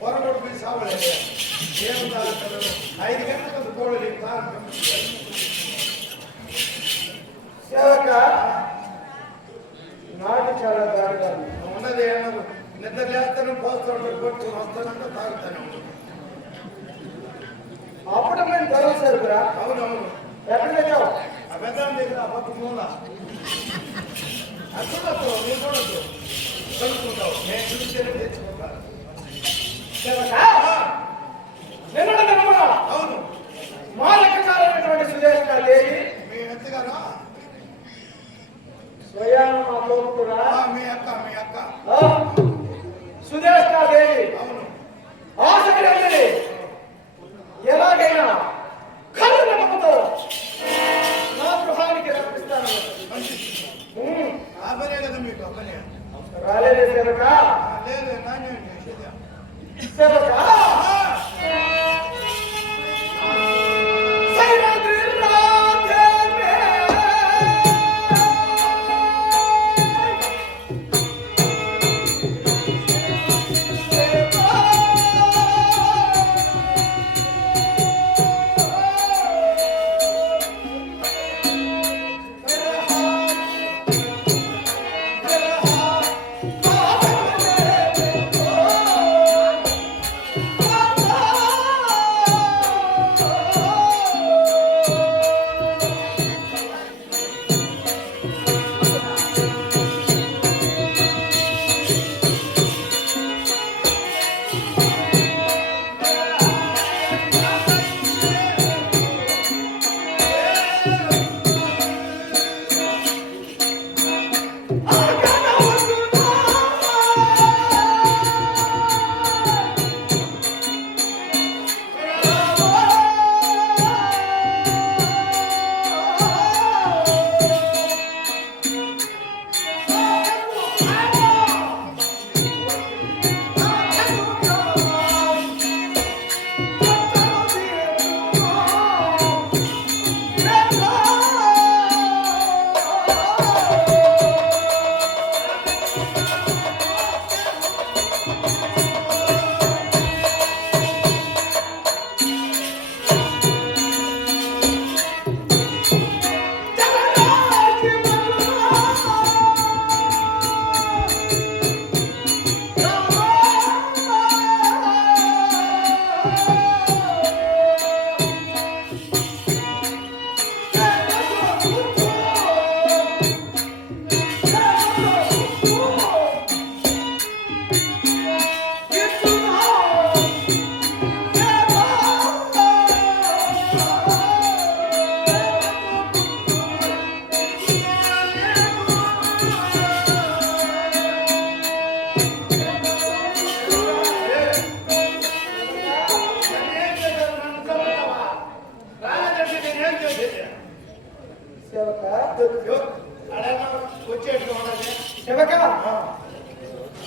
ಹೊರಗಡೆ ಬೀಸ್ ಅವಳೆ ಏನು 5 ಗಂಟೆಗೆ ಕೋಳಿ సేవక నాటి చాలా దారిగా ఉన్నది ఏమో నిద్ర లేస్తాను పోస్తాను కొట్టుకుని వస్తానంటే తాగుతాను అప్పుడు మేము తెరవసారుకురా అవునవును ఎక్కడ తెచ్చావు ఆ పెద్ద దగ్గర పక్క మూల అసలు నేను చూడద్దు కలుసుకుంటావు నేను చూస్తేనే తెచ్చుకుంటాను అవును మా లెక్కకారైనటువంటి సురేష్ దేవి మీ ఎంతగానో స్వయం మా తోపురా మీ అక్క సురేష్ దేవి అవును ఆశకి ఎలాగైనా కళ్ళు నమ్మకంతో నా గృహానికి రప్పిస్తాను ఆ పనే కదా మీకు అప్పనే రాలేదు సేవక లేదు నాణ్యం చేసేదా సేవక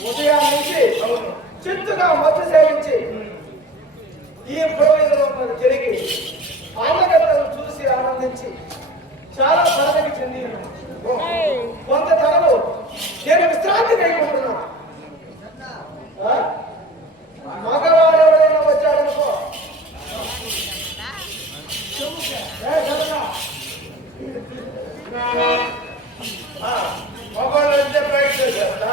ఉదయం నుంచి చిత్తుగా మత్తు సేవించి ఈ పురోహితులు తిరిగి ఆనగట్టలు చూసి ఆనందించి చాలా సరదాకి చెంది కొంత ధరలు నేను విశ్రాంతి కైకుంటున్నా మగవాడు ఎవరైనా వచ్చాడనుకో మగవాళ్ళు అంటే బయట చేస్తా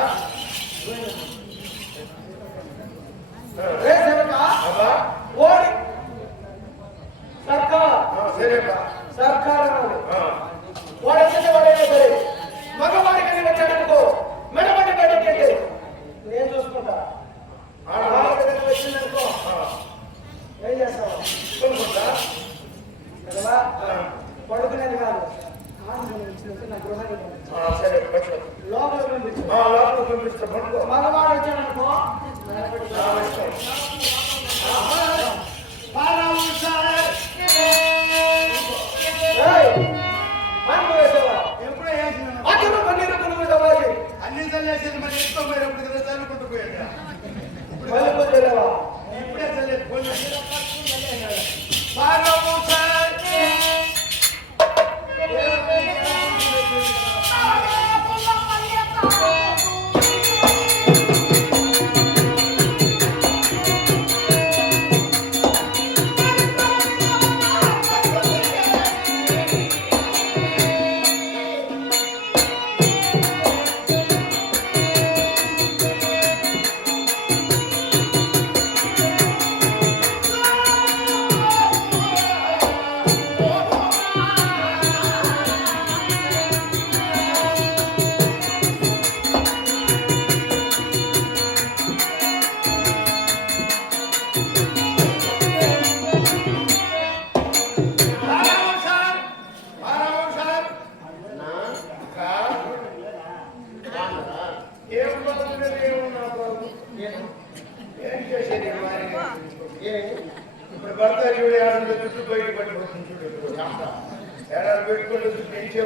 ఓడి సర్కార్ వాడైతే వాడైనా సరే మగవాడి కలిగి వచ్చాడనుకో మెడబడి బయటకెళ్ళి నేను చూసుకుంటా వచ్చిందనుకో ఏం చేస్తావా కదా పడుకునేది కాదు నా గృహానికి లోపలికి పంపిస్తా మగవాడు వచ్చాడనుకో అన్ని చల్లేసేది మరి ఇంట్లో పోయినప్పుడు కదా చల్లుకుంటూ పోయాడు ఇప్పుడే చల్లేదు ఉన్నది ఏమన్నా బాబు ఏం చేసేది వారికి ఇప్పుడు భర్త చూడు ఏడాది చుట్టూ బయట పడిపోతుంది చూడు ఏడాది పెట్టుకుంటూ పెంచే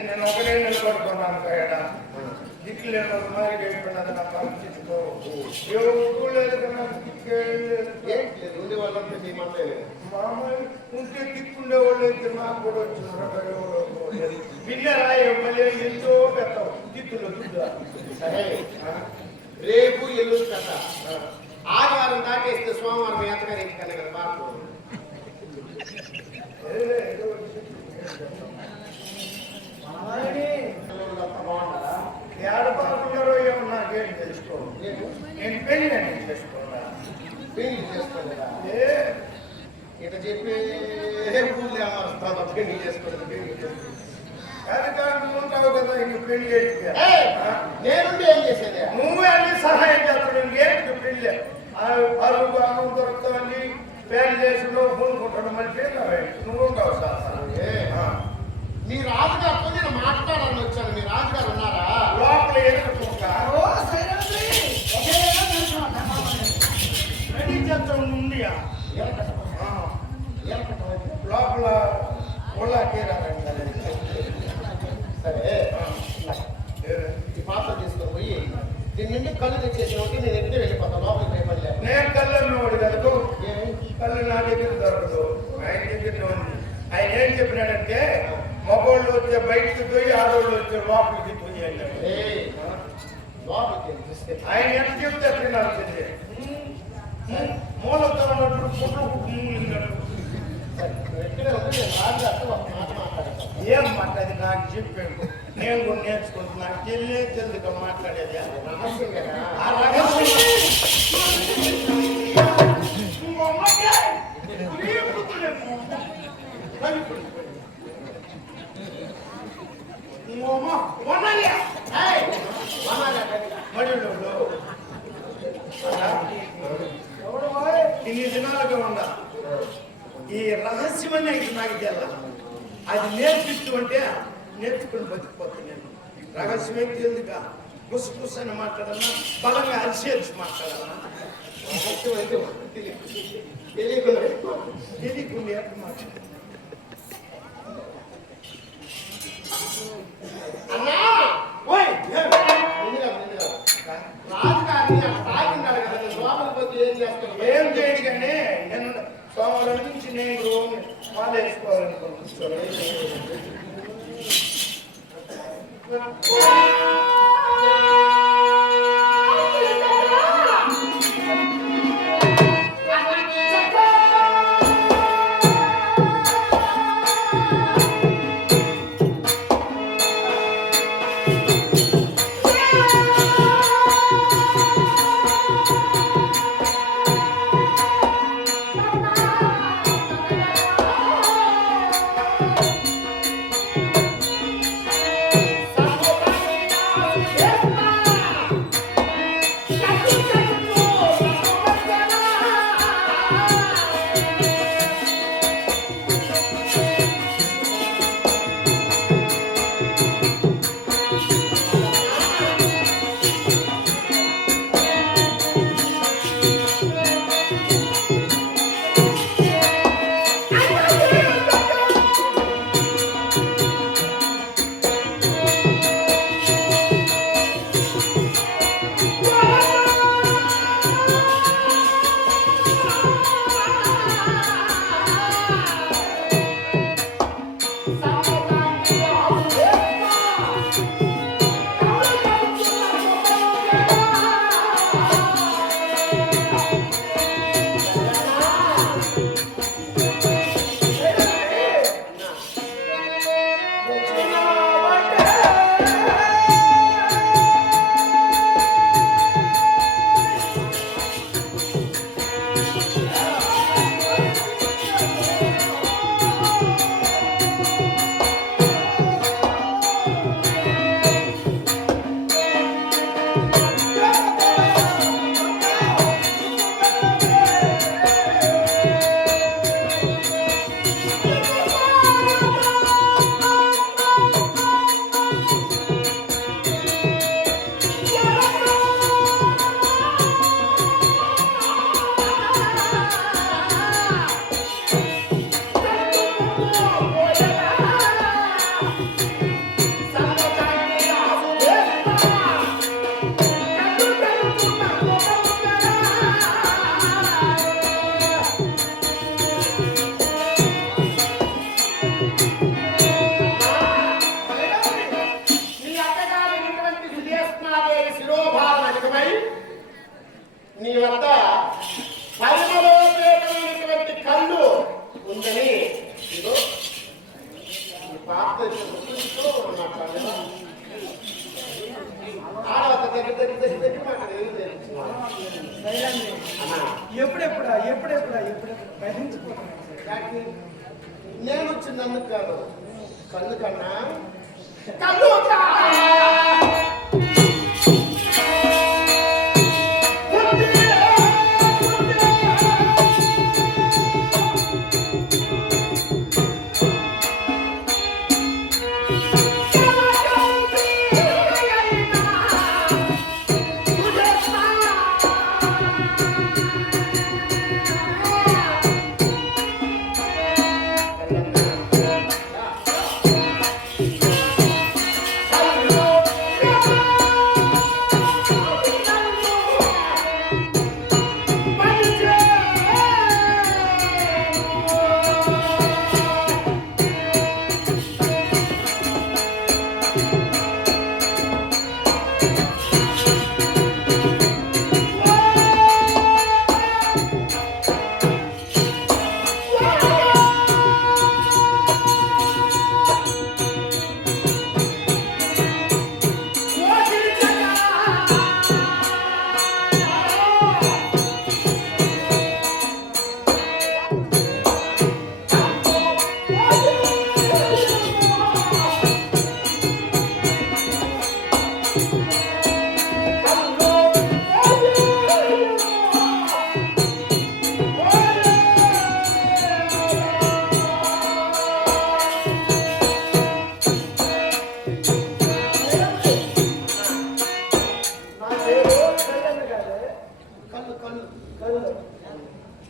నేను ఒకటే నిలబడుకున్నాను ఏడా దిక్కు లేని మరి అయిపోయినది నా పరిస్థితితో లేదు కన్నా దిక్కు వాళ్ళంతా మామూలు ఉంటే దిక్కుండే వాళ్ళు అయితే నాకు కూడా వచ్చిన పిల్లరాయి మళ్ళీ ఎంతో పెద్ద దిక్కులు సరే రేపు ఎల్లుండి కదా ఆదివారం దాటేస్తే సోమవారం ఎంతగానే కన్నా కదా బాగా బాగుంటారా ఏడబాటున్నారో ఏమో నాకేం తెలుసుకో నేను పెళ్లి చేసుకోరా పెళ్లి చేసుకోలేదా ఇట్లా చెప్పి ఊళ్ళో అమరుస్తాను పెళ్లి చేసుకోలేదు పెళ్లి నువ్వు ఉంటావు కదా ఇంక పెళ్లి నేనుండి ఏం చేసేది నువ్వే అన్ని సహాయం చేస్తాడు ఏంటి పెళ్లి అరుగు అన్నం దొరుకుతుంది పెళ్లి చేసిలో పూనుకుంటాడు మళ్ళీ పెళ్ళి నువ్వు ఉంటావు సార్ మీ రాజుగారితో నేను మాట్లాడాలని వచ్చాను మీ రాజుగారు ఉన్నారా లోపల రెడీ చేస్తా ఉంది లోపల ఒళ్ళకి సరే ఈ పాత్ర తీసుకొని పోయి దీని నుండి కళ్ళు తెచ్చేసి ఉంటే నేను ఎత్తే వెళ్ళిపోతాను లోపలికి రేపటి నేను కళ్ళు వాడు కదూ కళ్ళు నా దగ్గర దొరకదు ఆయన దగ్గర ఉంది ఆయన ఏం చెప్పినాడంటే మగోళ్ళు వచ్చే బయటికి పోయి ఆడవాళ్ళు వచ్చే లోపలికి పోయి ఆయన ఎంత చెప్తే తినాల్సిందే మూలతో ఉన్నప్పుడు పుట్టు ఏం మాట్లాడి నాకు చెప్పాడు నేను కూడా నేర్చుకుంటా నాకు తెలుదుగా మాట్లాడేది ఆ రహస్యం ఇన్ని దినాలుగా ఉందా ఈ రహస్యం అనేది నాకు తెలియదు అది నేర్పిస్తూ అంటే నేర్చుకుని బతికిపోతాను నేను రహస్యమే తెలియదుగా గుసగుస అని మాట్లాడాలన్నా బలంగా అరిసేసి మాట్లాడాలన్నా తెలియకుండా ఎప్పుడు మాట్లాడాలి ఏం చేయడు కానీ నేను సోమవారం నుంచి నేను రోజు పాలు వేసుకోవాలనుకుంటున్నాను ఎప్పుడెప్పుడు గ్రహించిపోతున్నాను. దానికి నేను వచ్చినందుకు కాదు, కళ్ళు కన్నా కళ్ళు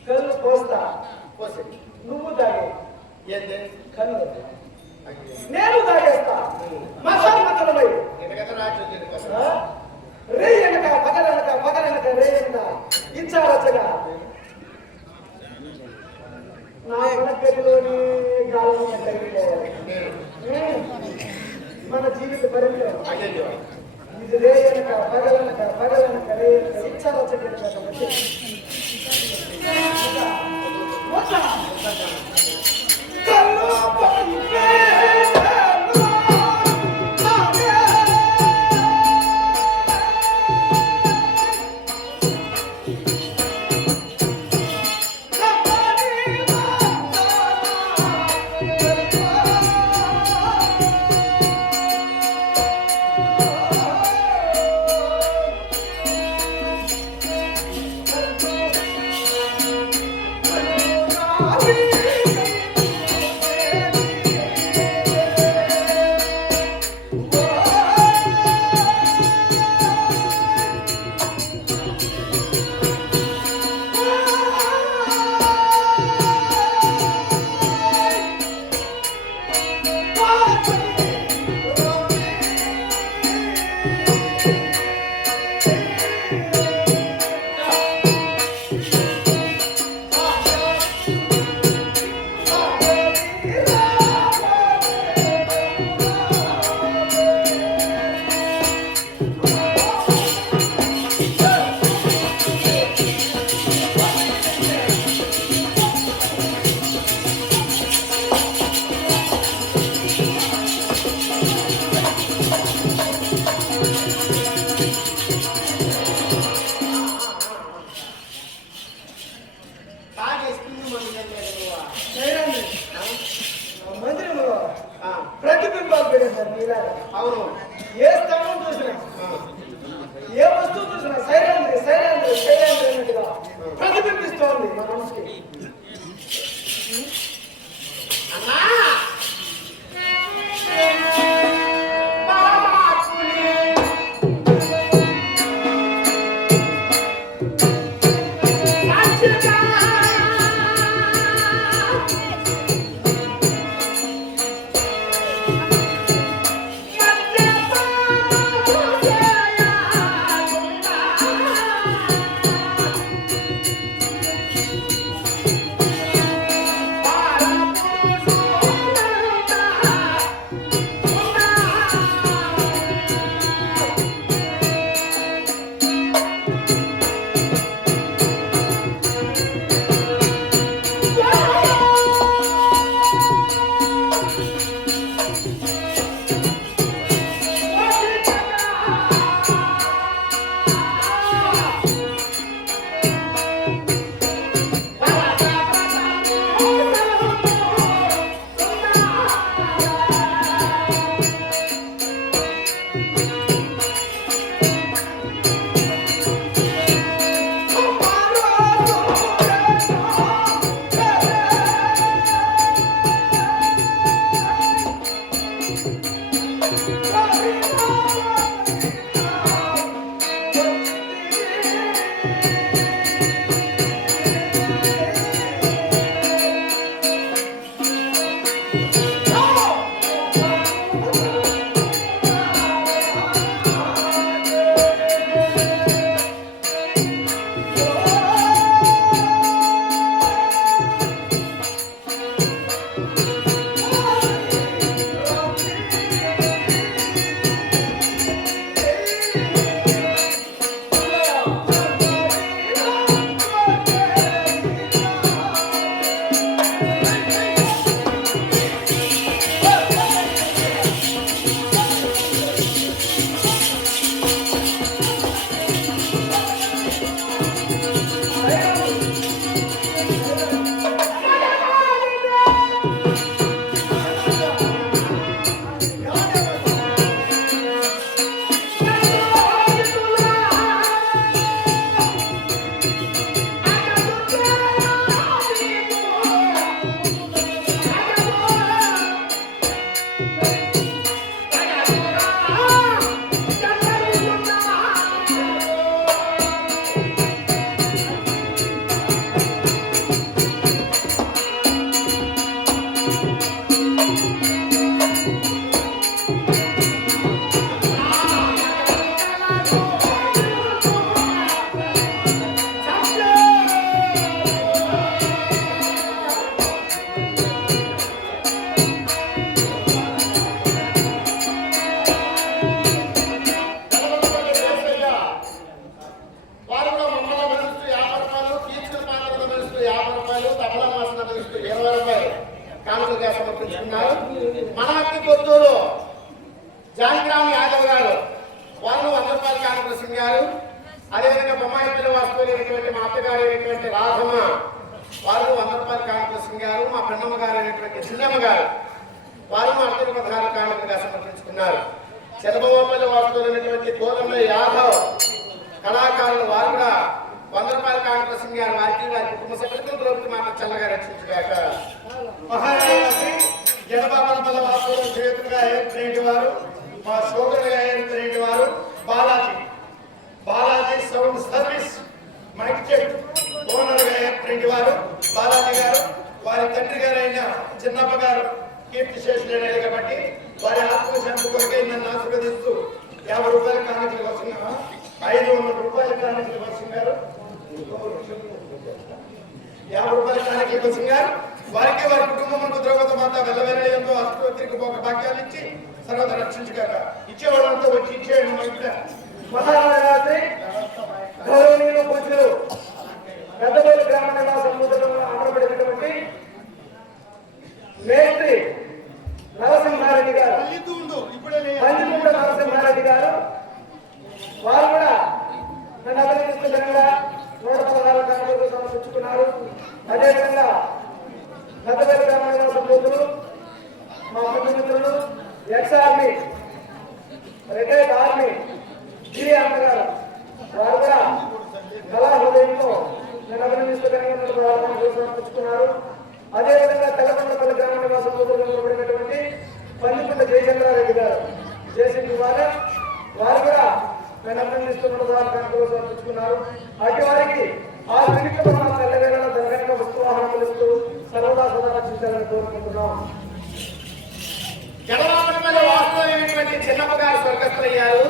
కళ్ళు పోస్తా, పోసి నువ్వు తాగే. ఏంది కళ్ళు నేను తాగేస్తా. మతలమై ఎందుకంటే రాజ్యం దీనికోసం రే వెనక పగలనక రే వెనక ఇచ్చారచ్చగా నా వెనకలోని గాలను తగ్గిపోవాలి. మన జీవిత పరిమితం అయ్యో ఇది రే వెనక పగలనక రే వెనక ఇచ్చారచ్చగా మందిరంలో ప్రతిబింబాలు పెట్టేశారు మీరా. అవును, ఏ స్థానం చూసినా ఏ వస్తువు చూసినా సైరాంద్రి అన్నట్టుగా ప్రతిబింబిస్తోంది మా మనసుకి. అన్నా రూపాయలు కానుకలుగా సమర్పించుకున్నారు. మనమట్టి కొత్తూరు జానకిరామ యాదవ్ గారు వాళ్ళు 100 రూపాయలు కానుకలు సింగారు. అదేవిధంగా బొమ్మాయిపల్లి వాస్తవులైనటువంటి మా అత్తగారు అయినటువంటి రాధమ్మ వాళ్ళు 100 రూపాయలు కానుకలు సింగారు. మా పెన్నమ్మ గారు అయినటువంటి చిన్నమ్మ గారు వాళ్ళు 16 కానుకలుగా సమర్పించుకున్నారు. చంద్రబాబుపల్లి వాస్తవులైనటువంటి కోదండ యాదవ్ కళాకారులు వారు కూడా 100 రూపాయల కానుకలు సింగారు. వారికి వారి కుటుంబ సభ్యులకు ద్రౌపది మాత చల్లగా రక్షించుగాక. మహారాజు జనబాబల వాస్తవం చేతులుగా ఏర్పడిన వారు మా సోదరులుగా ఏర్పడిన వారు Balaji sound service mic check ఓనర్గా ఏర్పడిన వారు బాలాజీ గారు. వారి తండ్రి గారైన చిన్నప్ప గారు కీర్తి శేషులైన కాబట్టి వారి ఆత్మశాంతి కొరకై నన్ను ఆశీర్వదిస్తూ 50 రూపాయల కానుకలు వస్తున్నా 500 రూపాయల కానుకలు వస్తున్నారు. 50 రూపాయల కానుకలు వస్తున్నారు. వారికి వారి కుటుంబములకు ద్రౌపది మాత వెళ్ళవేళయంతో అష్టోత్తరికి ఒక భాగ్యాలు ఇచ్చి సర్వత రక్షించుగాక. ఇచ్చేవాళ్ళంతా వచ్చి ఇచ్చేయండి. మా ఇంట్లో మహారాజు గౌరవనీయులు పూజ్యులు పెద్దపల్లి గ్రామ నివాసం నూతనంగా అమలుపడినటువంటి మేస్త్రి నరసింహారెడ్డి గారు, పందిమూడ నరసింహారెడ్డి గారు వారు కూడా నన్ను అభినందిస్తూ ఘనంగా 116 కానుకలు సమర్పించుకున్నారు. అదేవిధంగా పెద్దపల్లి గ్రామ నివాసం నూతులు మా మిత్రులు ఎక్స్ ఆర్మీ రిటైర్డ్ ఆర్మీ గిరి అన్న గారు వారు కూడా కళా హృదయంతో నేను అభినందిస్తూ సమర్పించుకున్నారు. అదేవిధంగా తెల్లకొండపల్లి గ్రామ నివాసం నిలబడినటువంటి పందికొండ జయచంద్రారెడ్డి గారు జేసీబీ వారు కూడా నేను అభినందిస్తున్న కానుకలు సమర్పించుకున్నారు. అటు వారికి ఆ నిమిత్తం మన తెల్లవేళ ధనంగా వస్తువాహనములు ఇస్తూ సర్వదా సదా రక్షించాలని కోరుకుంటున్నాం. జనబాబుపల్లి వాస్తవులైనటువంటి చిన్నప్ప గారు స్వర్గస్థులయ్యారు.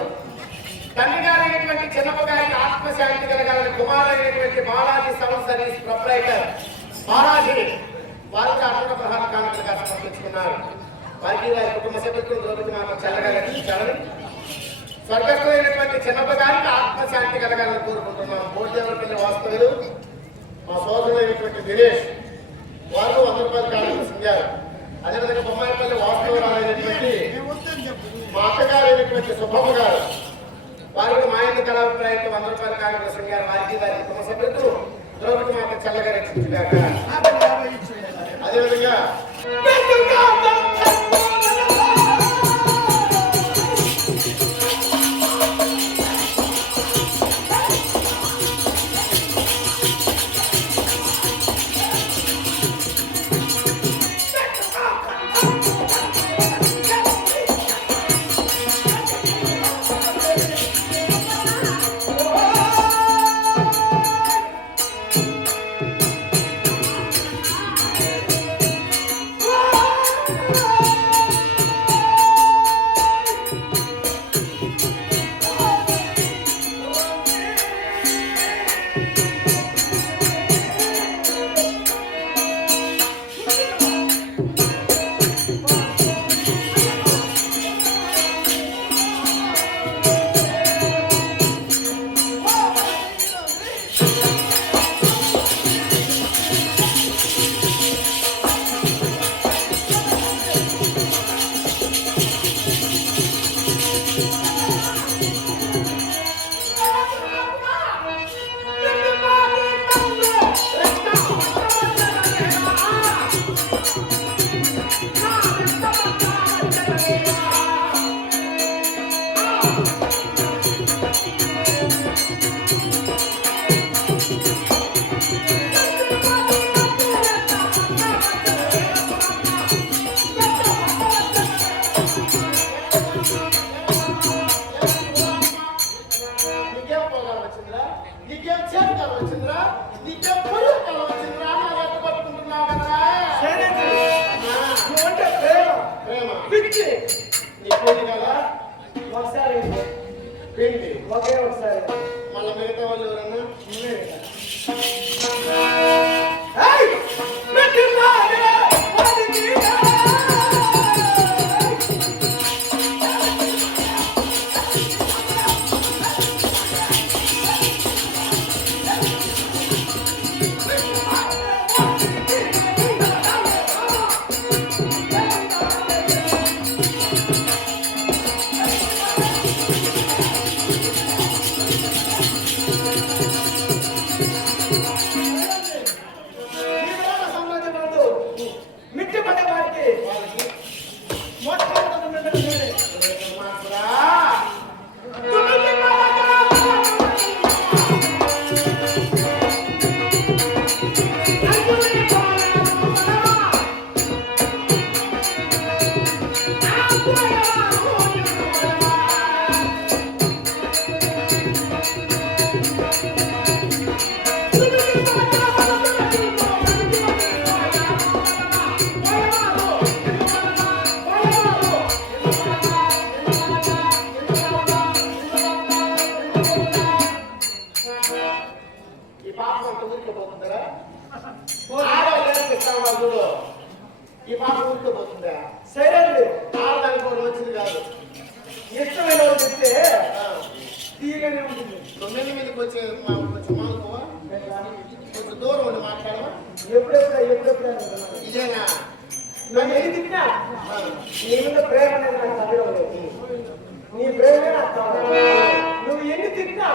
తండ్రి గారైనటువంటి చిన్నప్ప గారికి ఆత్మశాంతి కలగాలని కుమారుడైనటువంటి Balaji sound service proprietor Balaji వారికి 16 కానుకలుగా సమర్పించుకున్నారు. వారికి వారి కుటుంబ సభ్యులకు ద్రౌపది మాత చల్లగా రక్షించాలని స్వర్గస్థులైనటువంటి చిన్నప్ప గారికి ఆత్మశాంతి కలగాలని కోరుకుంటున్నాం. బోర్జేవరపల్లి వాస్తవులు మా సోదరులైనటువంటి దినేష్ వారు 100 రూపాయల కానుకలు సింగారు. అదేవిధంగా బొమ్మాయిపల్లి వాస్తవులైనటువంటి మా అత్తగారు అయినటువంటి సుబ్బమ్మ గారు వారికి మా ఇంటి కళాభిప్రాయంతో 100 రూపాయల కానుకలు సింగారు. వారికి వారి కుటుంబ సభ్యులకు ద్రౌపది మాత చల్లగా రక్షించుగాక. అదేవిధంగా ఒకే ఒకసారి మళ్ళీ మిగతా వాళ్ళు ఎవరన్నా చేస్తాను చూడు. ఈ పాప ఊరుకోపోతుందా? సరేండి, ఆడదానికి కూడా వచ్చింది కాదు. ఇష్టమైన వాళ్ళు చెప్తే తీయగానే ఉంటుంది. 9 మీదకి వచ్చే కొంచెం మానుకోవా, కొంచెం దూరం ఉండి మాట్లాడవా? ఎప్పుడెప్పుడు ఇదేనా నన్ను ఎన్ని తిట్టినా నీ మీద ప్రేమ అనేది నాకు తగ్గడం లేదు. నీ ప్రేమే నాకు కావాలి. నువ్వు ఎన్ని తిట్టినా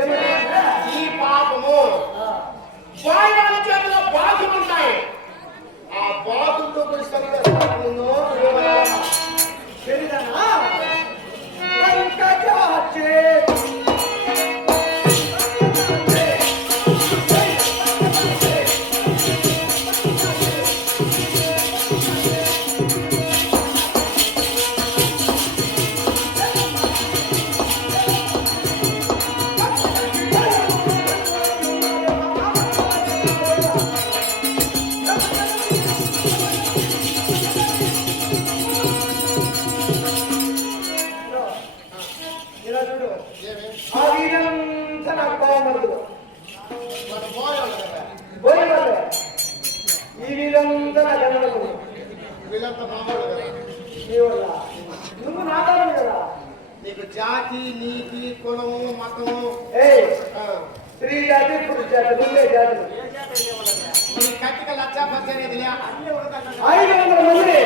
ఏమంటా ఈ పాపము బాయిల చేతిలో బాతులు ఉంటాయి. ఆ బాతులతో కూడా సరిగ్గా తెలియదానా ఇలా చూడు, ఆ వీరంతా నాకు బాగుండదు. మన బాయోళ్ళు కదా, పోయినట్లే ఈ వీరంతా నాకు అనవద్దు. వీళ్ళంతా మామూలు కదా. నీ వల్ల నువ్వు నాదాను కదా. నీకు జాతి, నీతి, కులము, మతము, స్త్రీ జాతి, పురుష జాతి, రెండే జాతులు. నీ కట్టిక లచ్చా పచ్చి అనేది 500 మంది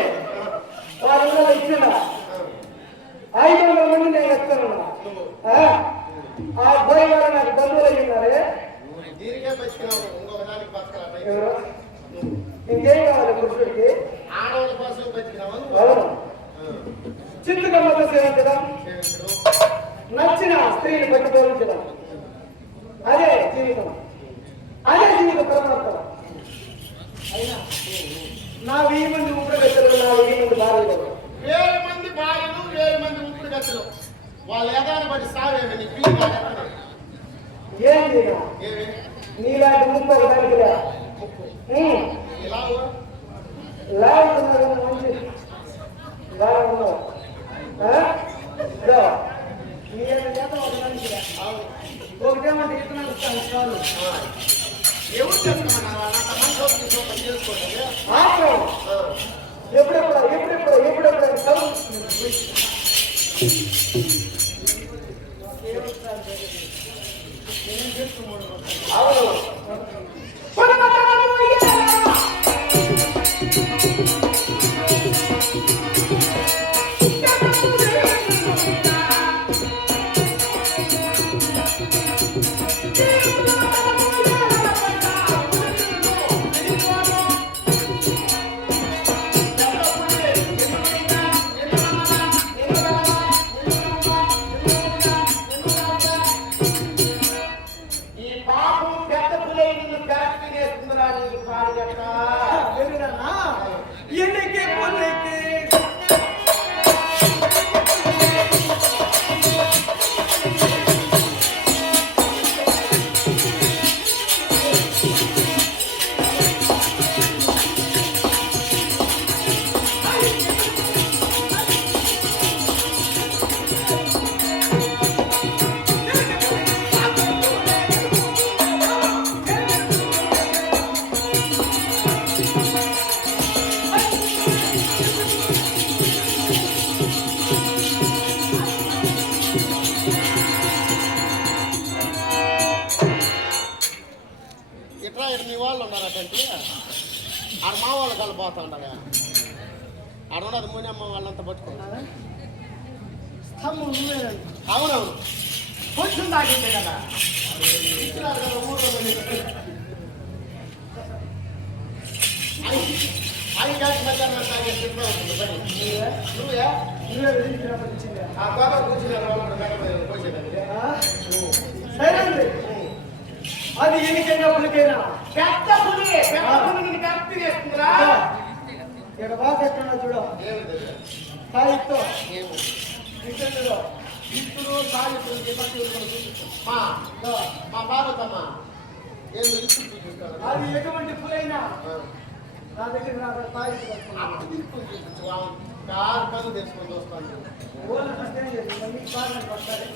వాళ్ళందరూ ఇచ్చిన 500 మంది నేను చెప్తాను. ఆ అబ్బాయి గారు నాకు బంధువులు అయ్యున్నారే. దీనికే బతికినావు, ఇంకొక దానికి బతకాలి. ఎవరు? ఇంకేం కావాలి పురుషుడికి? ఆడవాళ్ళ కోసం బతికినావు. అవును, చింతకమ్మతో సేవించడం, నచ్చిన స్త్రీని బట్టి గౌరవించడం, అదే జీవితం, అదే జీవిత పరమార్థం. అయినా నా 1000 మంది ఉపయోగించడం, నా 1000 మంది భార్యలు, 1000 మంది భార్యలు, 1000 మంది ఉప్పుడు గచ్చలు, వాళ్ళ ఎదాన్ని బట్టి సావేమి నీ పీడి కాదు. ఏం చేయా ఏమి నీలాంటి ముప్పు ఒక దానికి ఇలా లాగుతున్నారు మంచి లాగుతున్నావు. ఒకటేమంటే ఇస్తున్నాను చాలు. ఎవరు చేస్తున్నారు వాళ్ళంత మంచి చేసుకోండి. ఆత్రం ఎప్పుడెప్పుడు చదువు అవును మీ వాళ్ళు ఉన్నారటంటే ఆడ మా వాళ్ళు కలిపోతా ఉండగా ఆడ ఉన్నది మునియమ్మ వాళ్ళంతా పట్టుకున్నారు. అవునవును కొంచెం తాగిందే కదా అది కాదు మధ్యాహ్నం తాగే స్థితిలో ఉంటుంది పని. నువ్వే ఆ బాగా కూర్చున్నారు పోసేదాన్ని. అది ఎన్నికైనప్పటికైనా పెద్ద పులి కరెక్ట్ చేస్తుందిరా. ఇక్కడ బాగా ఎక్కడ చూడ సాయితో ఇప్పుడు మా పార్వతమ్మ ఏదో ఇప్పుడు చూపిస్తాను. అది ఎటువంటి పులైనా నా దగ్గర సాయితో కారు పనులు తెచ్చుకొని వస్తాను. ఓళ్ళు పడతారు.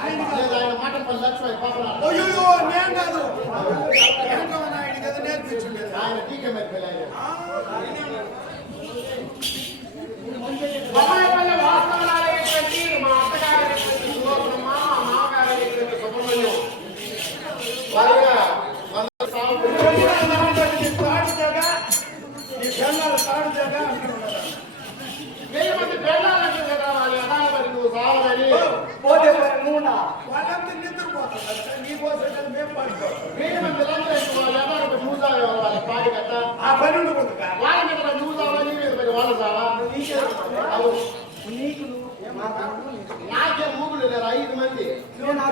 ఆయన మాట 10 లక్షలు అయిపోతున్నారు. అయ్యో నేను కాదు వెంకటరామనాయుడు కదా నేర్పించుండేది. ఆయన టీకే మీద పిల్లలు వాస్తవాలైనటువంటి మా అత్తగారైనటువంటి సులోచనమ్మ, మా మామగారైనటువంటి సుబ్రహ్మణ్యం వారిగా తాడుదాగా ఈ బెల్లాలు తాడుదాగా అంటున్నారు. 1000 మంది పెళ్ళాలంటే కదా వాళ్ళు ఎడాలి మరి నువ్వు సావని పోతే మరి మూడా వాళ్ళంతా నిద్రపోతారు. నీ కోసం మేము పడిపోతాం. 1000 మంది లంచ్ వాళ్ళు ఎడాలి న్యూస్ వాళ్ళ పాడి కదా ఆ పని ఉండకూడదు కదా. వాళ్ళ మీద న్యూస్ అవ్వాలి వాళ్ళు సావా అవును నీకు నాకే మూగులు లేరు 5 మంది నేను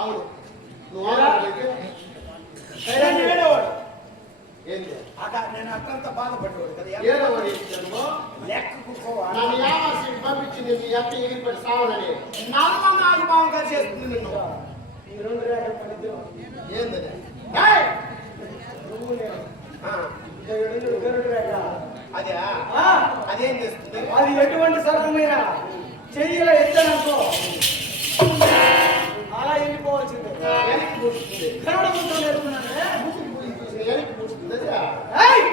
అవును నువ్వు ఆలోచించు. ఏడేవాడు ఏంటి నేను అట్లంతా బాధపడేవాడు కదా. ఏదో వాడు ఏంటో లెక్కకు నన్ను యామాసి పంపించింది మీ అత్త ఎగిరిపడి సావనని నాకు బాగా చేస్తుంది నిన్ను. ఈ 2 రేఖలు పడిద్దాం. ఏందని నువ్వు నేను ఇంకా 2 రేఖ. అదే ఆ, అదేం చేస్తుంది? అది ఎటువంటి సర్పమైనా చెయ్యిలో ఎత్తననుకో అలా వెళ్ళిపోవాల్సిందే. వెనక్కి పూస్తుంది కన్నడముతో నేర్చుకున్నానే. వెనక్కి పూస్తుంది అదే ఏయ్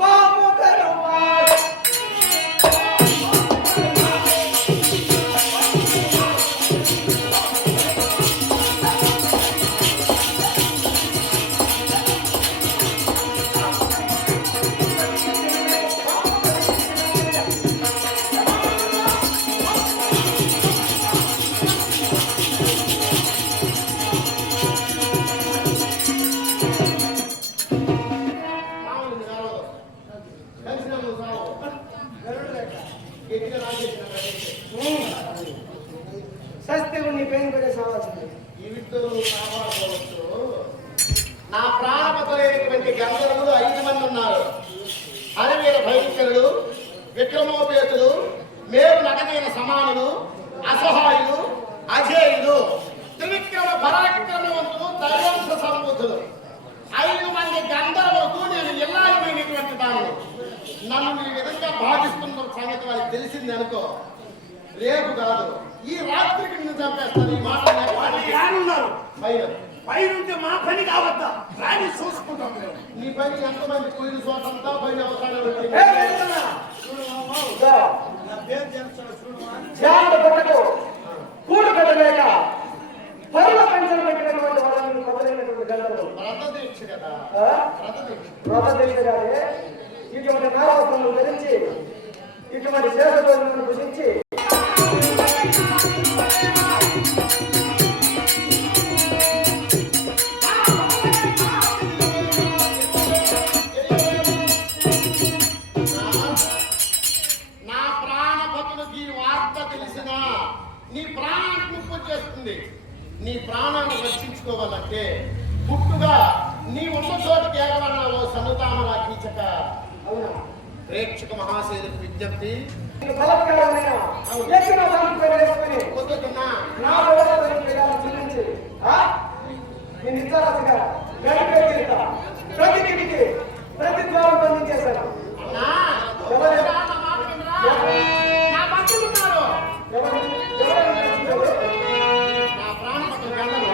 బాబు కరవా సస్తే నీ పెయిన్ కూడా సావాల్సింది. ఈవితో కాపాడుకోవచ్చు. నా ప్రాణపతులైనటువంటి గంధర్వులు 5 మంది ఉన్నారు. హరివీర భయంకరుడు, విక్రమోపేతుడు, మేరు నగదైన సమానులు, అసహాయులు, అజేయులు, త్రివిక్రమ పరాక్రమవంతులు, దైవంశ సంబుద్ధులు 5 మంది గంధర్వులకు నేను ఇల్లాయమైనటువంటి దాన్ని. నన్ను ఈ విధంగా బాధిస్తున్న సంగతి వాళ్ళకి తెలిసింది అనుకో, రేపు కాదు ఈ రాత్రికి నిన్ను చంపేస్తాను. ఈ మాట యారున్నారు పైన పైనుంటే మా పని కావద్దా? రాని చూసుకుంటాం మేము. నీ పని ఎంతమంది కూలిన చోటంతా పైన అవసరాలు ఏ వెళ్తున్నా? ఇదో, నా పేరు చేస్తాను చూడమా. జాడ పట్టకు కూడు కట్టలేక పరుల పెంచలు పెట్టినటువంటి వాళ్ళని మొదలైనటువంటి గంటలు వ్రత దీక్ష కదా వ్రత దీక్ష వ్రత తెలియగానే ఇటువంటి నాగవస్త్రములు ధరించి ఇటువంటి శేషభోజనములు భుజించి నా ప్రాణపతులకి ఈ వార్త తెలిసినా నీ ప్రాణానికి ముప్పు చేస్తుంది. నీ ప్రాణాన్ని రక్షించుకోవాలంటే పుట్టుగా నీ ఉన్న చోటుకి ఏగవన్నావో సనుతామలా కీచక. అవునా ప్రేక్షక మహాశైలకు విజ్ఞప్తి, బలత్కారమైన ఎక్కిన సాంస్కృతిక వేసుకుని పొద్దుతున్నా నా చెల్లించి నేను ఇచ్చారాసిగా గడిపే తీరుతా ప్రతి కిటికి ప్రతి ద్వారం బంధించేశాను. అన్నా ఎవరు నా మాట వినరా? నా భక్తులు ఉన్నారు. ఎవరు నా ప్రాణపతులు గండలు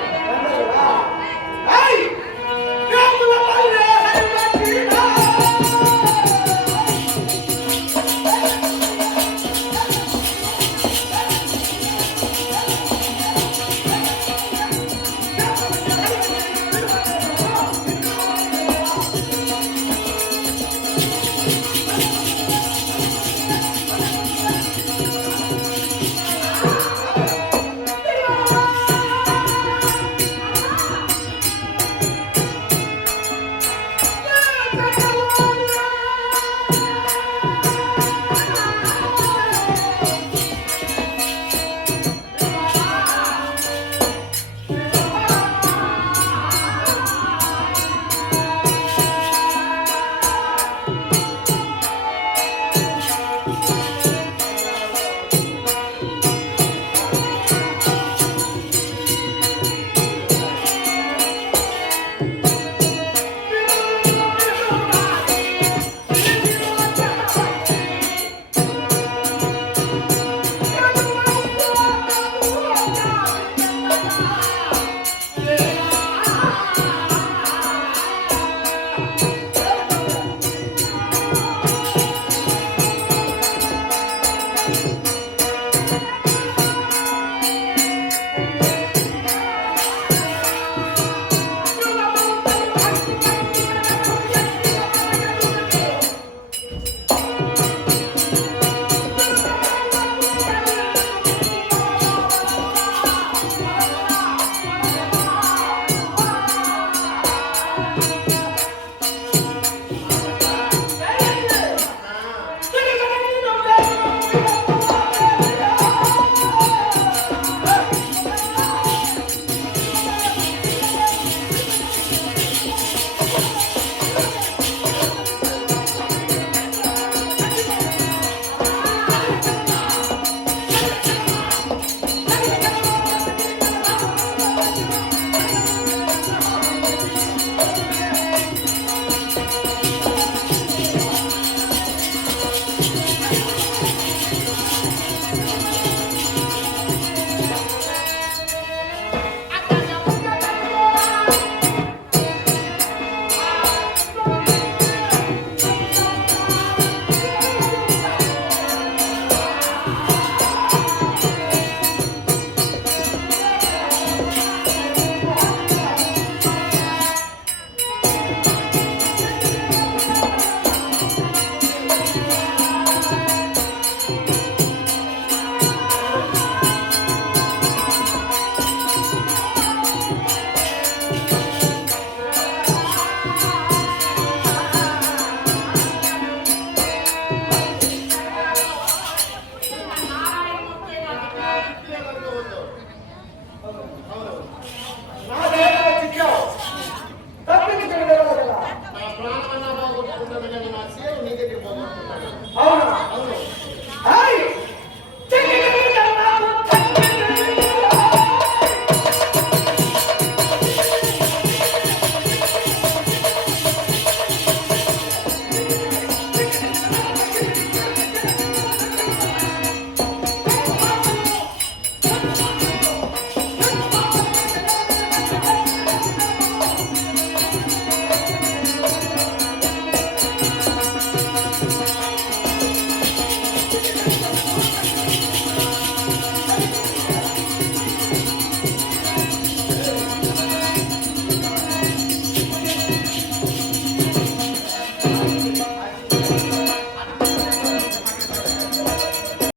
ఆ